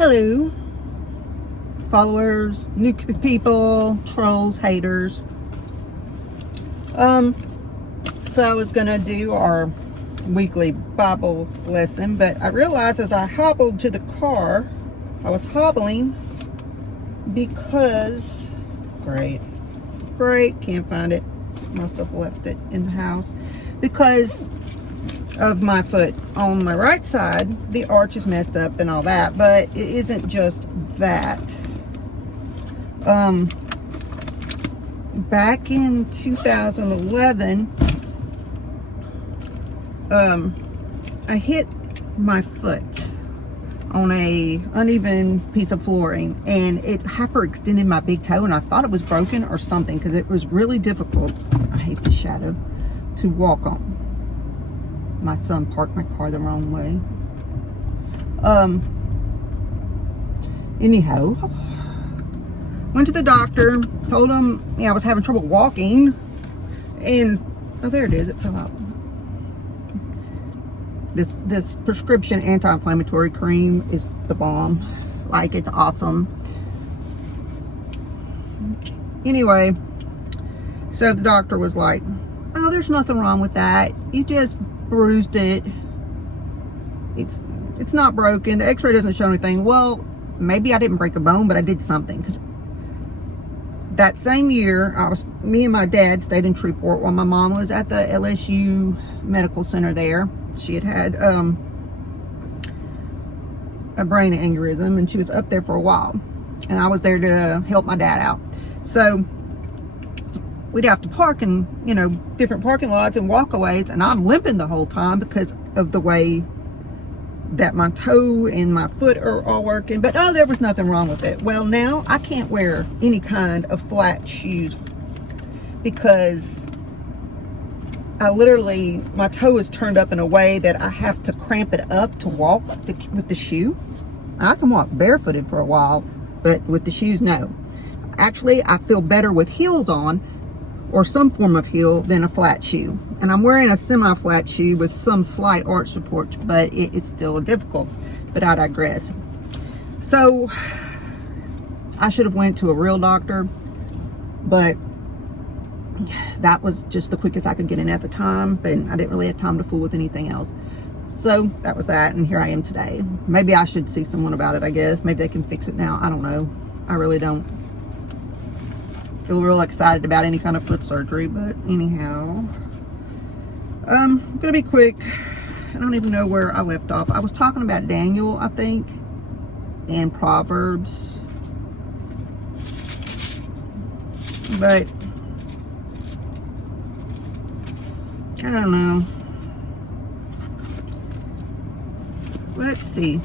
Hello, followers, new people, trolls, haters. So I was gonna do our weekly Bible lesson, but I realized as I hobbled to the car, I was hobbling because, great, can't find it. Must have left it in the house. Because of my foot on my right side, the arch is messed up and all that, but it isn't just that. Back in 2011, I hit my foot on a uneven piece of flooring, and it hyperextended my big toe, and I thought it was broken or something because it was really difficult, I hate the shadow, to walk on. My son parked my car the wrong way. Anyhow, went to the doctor, told him, I was having trouble walking, and oh, there it is, it fell out. This prescription anti-inflammatory cream is the bomb. Like, it's awesome. Anyway, so the doctor was like, oh, there's nothing wrong with that. You just bruised it. It's not broken. The x-ray doesn't show anything. Well, maybe I didn't break a bone, but I did something. Because that same year, me and my dad stayed in Shreveport while my mom was at the LSU Medical Center there. She had a brain aneurysm, and she was up there for a while. And I was there to help my dad out. So we'd have to park in, different parking lots and walkaways, and I'm limping the whole time because of the way that my toe and my foot are all working. But there was nothing wrong with it. Well, now I can't wear any kind of flat shoes because my toe is turned up in a way that I have to cramp it up to walk with the shoe. I can walk barefooted for a while, but with the shoes, no. Actually, I feel better with heels on, or some form of heel, than a flat shoe. And I'm wearing a semi-flat shoe with some slight arch support, but it's still difficult. But I digress. So I should have went to a real doctor, but that was just the quickest I could get in at the time, but I didn't really have time to fool with anything else. So that was that, and here I am today. Maybe I should see someone about it, I guess. Maybe they can fix it now. I don't know. I really don't feel real excited about any kind of foot surgery, but anyhow, I'm gonna be quick. I don't even know where I left off. I was talking about Daniel, I think, and Proverbs, but I don't know. Let's see,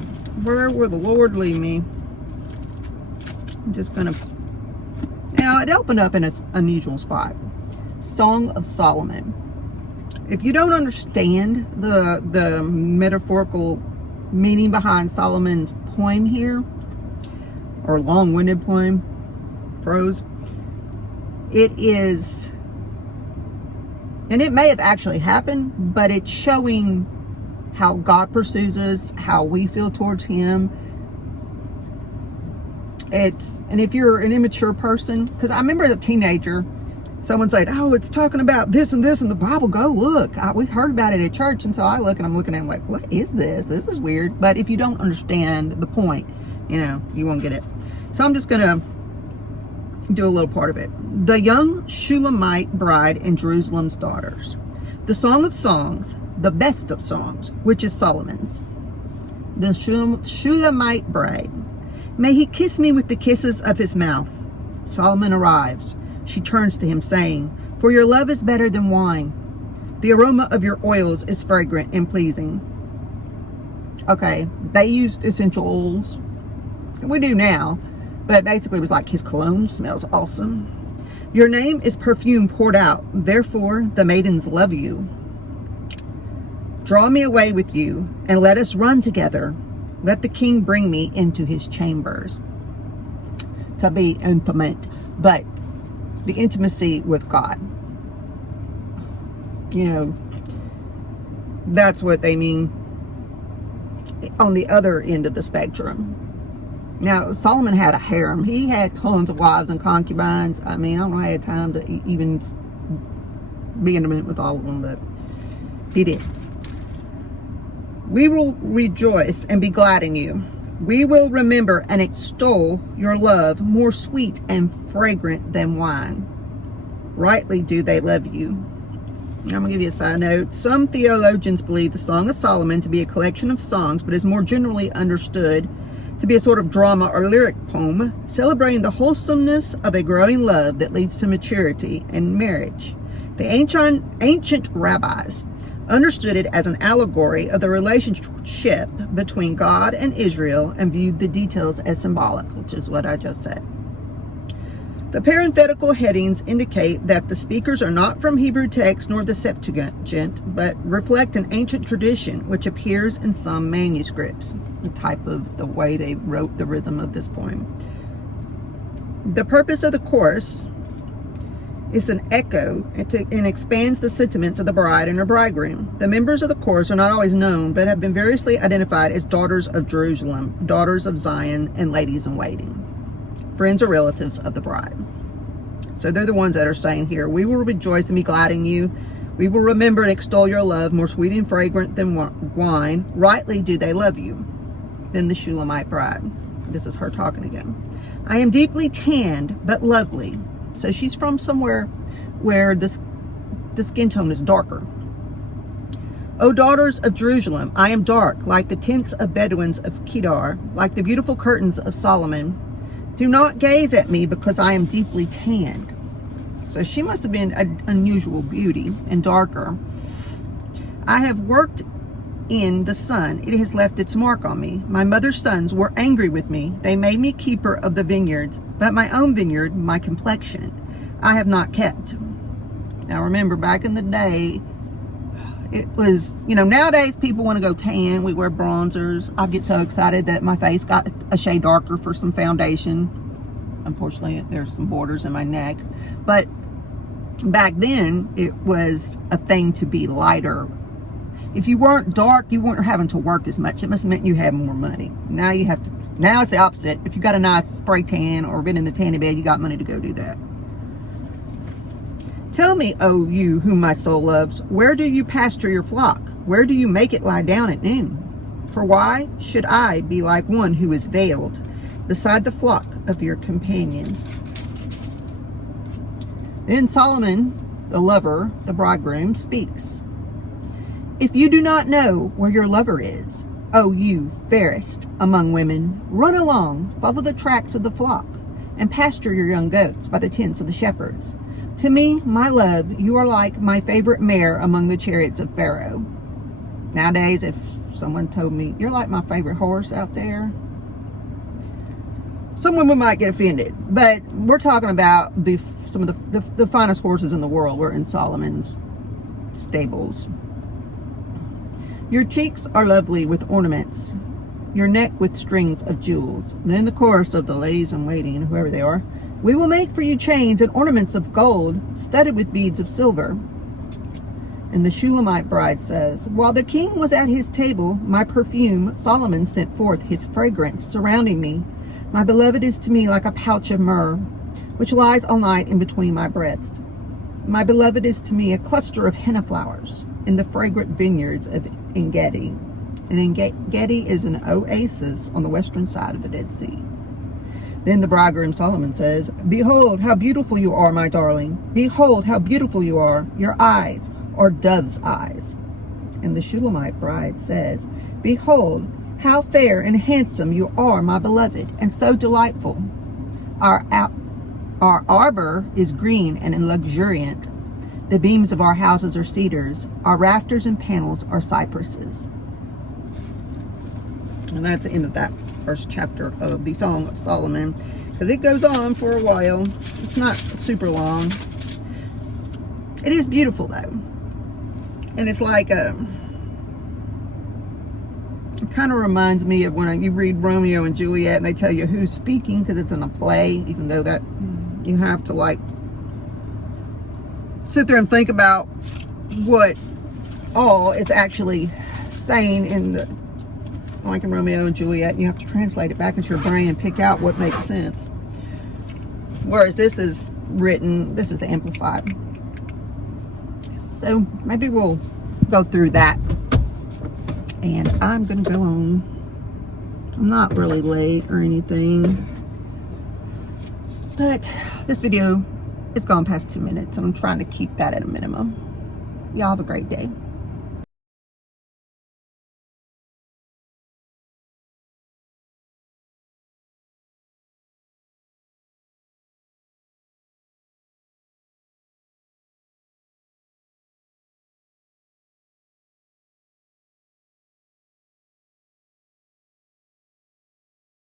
where will the Lord lead me? I'm just gonna, now it opened up in an unusual spot. Song of Solomon. If you don't understand the metaphorical meaning behind Solomon's poem here, or long-winded poem, prose, it is, and it may have actually happened, but it's showing how God pursues us, how we feel towards Him. And if you're an immature person, because I remember as a teenager, someone said, oh, it's talking about this and this in the Bible. Go look. We heard about it at church. And so I look, and I'm looking at it like, what is this? This is weird. But if you don't understand the point, you won't get it. So I'm just going to do a little part of it. The young Shulamite bride and Jerusalem's daughters. The Song of Songs, the best of songs, which is Solomon's. The Shulamite bride. May he kiss me with the kisses of his mouth. Solomon arrives. She turns to him, saying, for your love is better than wine. The aroma of your oils is fragrant and pleasing. Okay, they used essential oils. We do now, but basically it was like his cologne smells awesome. Your name is perfume poured out. Therefore, the maidens love you. Draw me away with you, and let us run together. Let the king bring me into his chambers. To be intimate, but the intimacy with God. That's what they mean on the other end of the spectrum. Now, Solomon had a harem. He had tons of wives and concubines. I mean, I don't know how he had time to even be intimate with all of them, but he did. We will rejoice and be glad in you. We will remember and extol your love, more sweet and fragrant than wine. Rightly do they love you. I'm going to give you a side note. Some theologians believe the Song of Solomon to be a collection of songs, but is more generally understood to be a sort of drama or lyric poem celebrating the wholesomeness of a growing love that leads to maturity and marriage. The ancient rabbis understood it as an allegory of the relationship between God and Israel and viewed the details as symbolic, which is what I just said. The parenthetical headings indicate that the speakers are not from Hebrew text nor the Septuagint, but reflect an ancient tradition which appears in some manuscripts, the type of the way they wrote the rhythm of this poem. The purpose of the chorus is an echo and expands the sentiments of the bride and her bridegroom. The members of the chorus are not always known, but have been variously identified as daughters of Jerusalem, daughters of Zion, and ladies in waiting, friends or relatives of the bride. So they're the ones that are saying here, we will rejoice and be glad in you. We will remember and extol your love, more sweet and fragrant than wine. Rightly do they love you. Then the Shulamite bride. This is her talking again. I am deeply tanned, but lovely. So she's from somewhere where the skin tone is darker. O daughters of Jerusalem, I am dark, like the tents of Bedouins of Kedar, like the beautiful curtains of Solomon. Do not gaze at me because I am deeply tanned. So she must have been an unusual beauty and darker. I have worked in the sun. It has left its mark on me. My mother's sons were angry with me. They made me keeper of the vineyards, but my own vineyard, my complexion, I have not kept. Now remember, back in the day, it was, nowadays people want to go tan. We wear bronzers. I get so excited that my face got a shade darker for some foundation. Unfortunately, there's some borders in my neck. But back then, it was a thing to be lighter. If you weren't dark, you weren't having to work as much. It must have meant you had more money. Now it's the opposite. If you got a nice spray tan or been in the tanning bed, you got money to go do that. Tell me, O you whom my soul loves, where do you pasture your flock? Where do you make it lie down at noon? For why should I be like one who is veiled beside the flock of your companions? Then Solomon, the lover, the bridegroom, speaks. If you do not know where your lover is, O you fairest among women, run along, follow the tracks of the flock, and pasture your young goats by the tents of the shepherds. To me, my love, you are like my favorite mare among the chariots of Pharaoh. Nowadays, if someone told me, you're like my favorite horse out there, some women might get offended. But we're talking about some of the finest horses in the world were in Solomon's stables. Your cheeks are lovely with ornaments, your neck with strings of jewels. And then the chorus of the ladies in waiting, whoever they are, we will make for you chains and ornaments of gold, studded with beads of silver. And the Shulamite bride says, while the king was at his table, my perfume, Solomon, sent forth his fragrance, surrounding me. My beloved is to me like a pouch of myrrh, which lies all night in between my breasts. My beloved is to me a cluster of henna flowers in the fragrant vineyards of En-Gedi. And En-Gedi is an oasis on the western side of the Dead Sea. Then the bridegroom Solomon says, behold, how beautiful you are, my darling. Behold, how beautiful you are. Your eyes are dove's eyes. And the Shulamite bride says, behold, how fair and handsome you are, my beloved, and so delightful. Our arbor is green and luxuriant. The beams of our houses are cedars. Our rafters and panels are cypresses. And that's the end of that first chapter of the Song of Solomon, because it goes on for a while. It's not super long. It is beautiful though, and it's like it kind of reminds me of when you read Romeo and Juliet and they tell you who's speaking, because it's in a play, even though that you have to like sit there and think about what all it's actually saying in like in Romeo and Juliet, and you have to translate it back into your brain and pick out what makes sense. Whereas this is written, this is the Amplified. So maybe we'll go through that. And I'm going to go on. I'm not really late or anything. But this video is gone past 2 minutes, and I'm trying to keep that at a minimum. Y'all have a great day.